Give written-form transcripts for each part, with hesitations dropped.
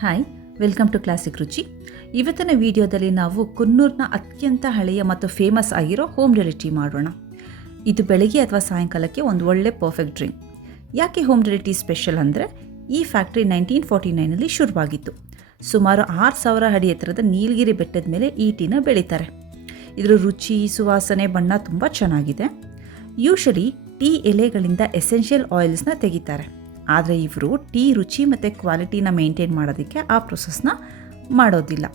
Hi, welcome to classic ರುಚಿ. ಇವತ್ತಿನ ವಿಡಿಯೋದಲ್ಲಿ ನಾವು ಕುನ್ನೂರ್ನ ಅತ್ಯಂತ ಹಳೆಯ ಮತ್ತು ಫೇಮಸ್ ಆಗಿರೋ ಹೋಮ್ ಡೆಲಿ ಟೀ ಮಾಡೋಣ. ಇದು ಬೆಳಗ್ಗೆ ಅಥವಾ ಸಾಯಂಕಾಲಕ್ಕೆ ಒಂದು ಒಳ್ಳೆ ಪರ್ಫೆಕ್ಟ್ ಡ್ರಿಂಕ್. ಯಾಕೆ ಹೋಮ್ ಡೆಲಿ ಟೀ ಸ್ಪೆಷಲ್ ಅಂದರೆ, ಈ ಫ್ಯಾಕ್ಟ್ರಿ 1949ನಲ್ಲಿ ಶುರುವಾಗಿತ್ತು. ಸುಮಾರು 6000 ಅಡಿ ಎತ್ತರದ ನೀಲಗಿರಿ ಬೆಟ್ಟದ ಮೇಲೆ ಈ ಟೀನ ಬೆಳೀತಾರೆ. ಇದರ ರುಚಿ, ಸುವಾಸನೆ, ಬಣ್ಣ ತುಂಬ ಚೆನ್ನಾಗಿದೆ. ಯೂಶಲಿ ಟೀ ಎಲೆಗಳಿಂದ ಎಸೆನ್ಷಿಯಲ್ ಆಯಿಲ್ಸ್ನ ತೆಗಿತಾರೆ. ಆದರೆ ಇವರು ಟೀ ರುಚಿ ಮತ್ತು ಕ್ವಾಲಿಟಿನ ಮೇಂಟೈನ್ ಮಾಡೋದಕ್ಕೆ ಆ ಪ್ರೊಸೆಸ್ನ ಮಾಡೋದಿಲ್ಲ.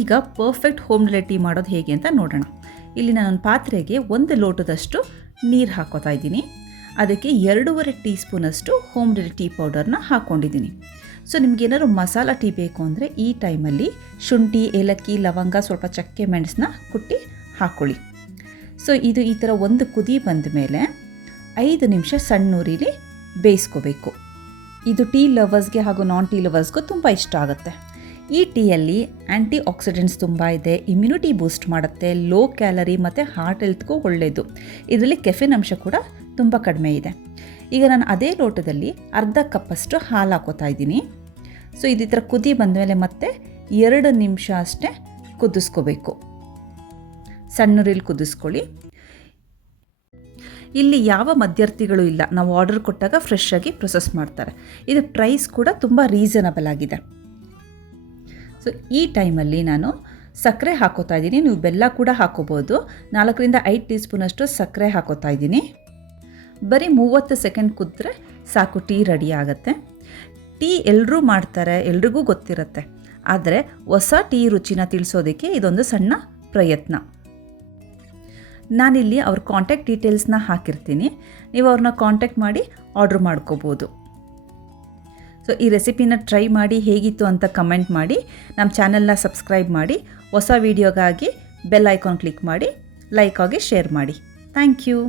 ಈಗ ಪರ್ಫೆಕ್ಟ್ ಹೋಮ್ ಡೆಲಿ ಟೀ ಮಾಡೋದು ಹೇಗೆ ಅಂತ ನೋಡೋಣ. ಇಲ್ಲಿ ನಾನೊಂದು ಪಾತ್ರೆಗೆ 1 ಲೋಟದಷ್ಟು ನೀರು ಹಾಕೋತಾ ಇದ್ದೀನಿ. ಅದಕ್ಕೆ 2.5 ಟೀ ಸ್ಪೂನಷ್ಟು ಹೋಮ್ ಡೆಲಿ ಟೀ ಪೌಡರ್ನ ಹಾಕ್ಕೊಂಡಿದ್ದೀನಿ. ಸೊ ನಿಮಗೇನಾದ್ರು ಮಸಾಲ ಟೀ ಬೇಕು ಅಂದರೆ ಈ ಟೈಮಲ್ಲಿ ಶುಂಠಿ, ಏಲಕ್ಕಿ, ಲವಂಗ, ಸ್ವಲ್ಪ ಚಕ್ಕೆ, ಮೆಣಸನ್ನ ಕುಟ್ಟಿ ಹಾಕ್ಕೊಳ್ಳಿ. ಸೊ ಇದು ಈ ಥರ ಒಂದು ಕುದಿ ಬಂದ ಮೇಲೆ 5 ನಿಮಿಷ ಸಣ್ಣ ಉರಿಲಿ ಬೇಯಿಸ್ಕೋಬೇಕು. ಇದು ಟೀ ಲವರ್ಸ್ಗೆ ಹಾಗೂ ನಾನ್ ಟೀ ಲವರ್ಸ್ಗೂ ತುಂಬ ಇಷ್ಟ ಆಗುತ್ತೆ. ಈ ಟೀಯಲ್ಲಿ ಆ್ಯಂಟಿ ಆಕ್ಸಿಡೆಂಟ್ಸ್ ತುಂಬ ಇದೆ, ಇಮ್ಯುನಿಟಿ ಬೂಸ್ಟ್ ಮಾಡುತ್ತೆ, ಲೋ ಕ್ಯಾಲರಿ ಮತ್ತು ಹಾರ್ಟ್ ಹೆಲ್ತ್ಗೂ ಒಳ್ಳೆಯದು. ಇದರಲ್ಲಿ ಕೆಫಿನ್ ಅಂಶ ಕೂಡ ತುಂಬ ಕಡಿಮೆ ಇದೆ. ಈಗ ನಾನು ಅದೇ ಲೋಟದಲ್ಲಿ ಅರ್ಧ ಕಪ್ಪಷ್ಟು ಹಾಲು ಹಾಕೋತಾ ಇದ್ದೀನಿ. ಸೊ ಇದು ಈ ಥರ ಕುದಿ ಬಂದಮೇಲೆ ಮತ್ತೆ 2 ನಿಮಿಷ ಅಷ್ಟೇ ಕುದಿಸ್ಕೋಬೇಕು. ಸಣ್ಣುರಿಲಿ ಕುದಿಸ್ಕೊಳ್ಳಿ. ಇಲ್ಲಿ ಯಾವ ಮಧ್ಯವರ್ತಿಗಳು ಇಲ್ಲ. ನಾವು ಆರ್ಡರ್ ಕೊಟ್ಟಾಗ ಫ್ರೆಶ್ ಆಗಿ ಪ್ರೊಸೆಸ್ ಮಾಡ್ತಾರೆ. ಇದು ಪ್ರೈಸ್ ಕೂಡ ತುಂಬ ರೀಸನಬಲ್ ಆಗಿದೆ. ಸೊ ಈ ಟೈಮಲ್ಲಿ ನಾನು ಸಕ್ಕರೆ ಹಾಕೋತಾ ಇದ್ದೀನಿ. ನೀವು ಬೆಲ್ಲ ಕೂಡ ಹಾಕೋಬೋದು. 4-5 ಟೀ ಸ್ಪೂನಷ್ಟು ಸಕ್ಕರೆ ಹಾಕೋತಾ ಇದ್ದೀನಿ. ಬರೀ 30 ಸೆಕೆಂಡ್ ಕುದ್ರೆ ಸಾಕು, ಟೀ ರೆಡಿ ಆಗುತ್ತೆ. ಟೀ ಎಲ್ಲರೂ ಮಾಡ್ತಾರೆ, ಎಲ್ರಿಗೂ ಗೊತ್ತಿರುತ್ತೆ. ಆದರೆ ಹೊಸ ಟೀ ರುಚಿನ ತಿಳಿಸೋದಕ್ಕೆ ಇದೊಂದು ಸಣ್ಣ ಪ್ರಯತ್ನ. ನಾನಿಲ್ಲಿ ಅವ್ರ ಕಾಂಟ್ಯಾಕ್ಟ್ ಡೀಟೇಲ್ಸ್ನ ಹಾಕಿರ್ತೀನಿ. ನೀವು ಅವ್ರನ್ನ ಕಾಂಟ್ಯಾಕ್ಟ್ ಮಾಡಿ ಆರ್ಡ್ರ್ ಮಾಡ್ಕೋಬೋದು. ಸೊ ಈ ರೆಸಿಪಿನ ಟ್ರೈ ಮಾಡಿ ಹೇಗಿತ್ತು ಅಂತ ಕಮೆಂಟ್ ಮಾಡಿ. ನಮ್ಮ ಚಾನಲ್ನ ಸಬ್ಸ್ಕ್ರೈಬ್ ಮಾಡಿ. ಹೊಸ ವೀಡಿಯೋಗಾಗಿ ಬೆಲ್ ಐಕಾನ್ ಕ್ಲಿಕ್ ಮಾಡಿ. ಲೈಕ್ ಆಗಿ ಶೇರ್ ಮಾಡಿ. Thank you.